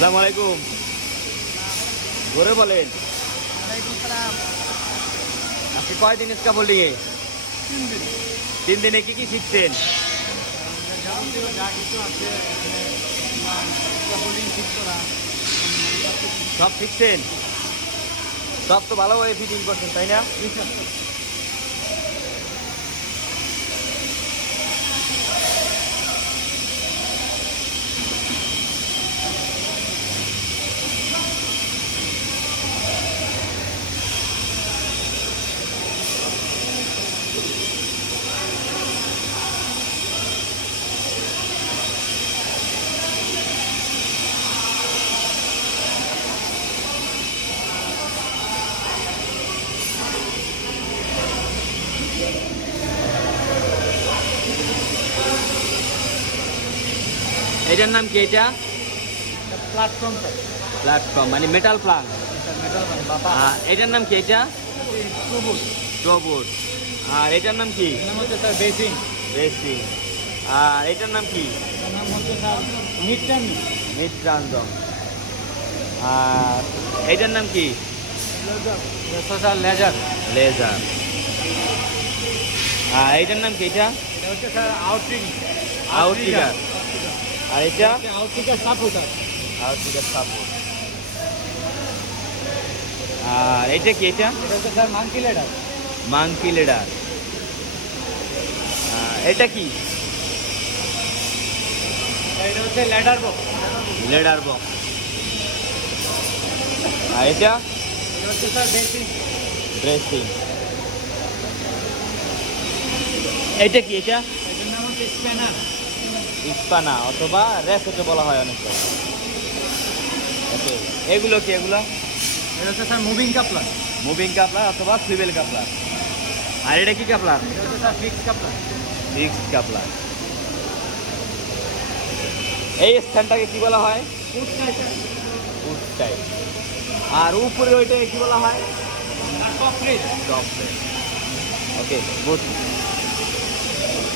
আসসালামু আলাইকুম ঘুরে বলেন আজকে কয়দিন ইসকা বললি? তিন দিনে। কি কি শিখছেন? সব শিখছেন? সব তো ভালোভাবে ফিটিং করছেন তাই না? এটার নাম কি এটা? প্ল্যাটফর্ম প্ল্যাটফর্ম মানে মেটাল প্লাং এটার নাম কি এটা? রোবট আর এটার নাম কি? নাম হচ্ছে স্যার বেসিং রেসিং আর এটার নাম কি? ট্রানজম আর এটার নাম কি? লেজার লেজার আর এটার নাম কি এটা? এটা হচ্ছে স্যার আউটরিং আউটরিগার আর এটা? আউটরিগার সাপোর্টার আউটরিগার সাপোর্ট আর এটা কি এটা? এটা হচ্ছে sir monkey ladder monkey ladder এটা কি? এটা হচ্ছে লেডার বক্স লেডার বক্স আর এটা? এটা হচ্ছে স্যার বেসিং ড্রেসিং এটা কি এটা? এটার নাম হচ্ছে স্প্যানার ইস্পানা অথবা র্যাকেটে বলা হয় অনেক ওকে এগুলো কি এগুলো? এটা হচ্ছে sir moving coupler. Moving coupler অথবা সুইবেল কাপলার। আর এটা কি কাপলার? এটা হচ্ছে sir fix coupler. Fix coupler. এই স্থানটাকে কি বলা হয়? উঠটাই আর উপরে ওইটাকে কি বলা হয়? Okay good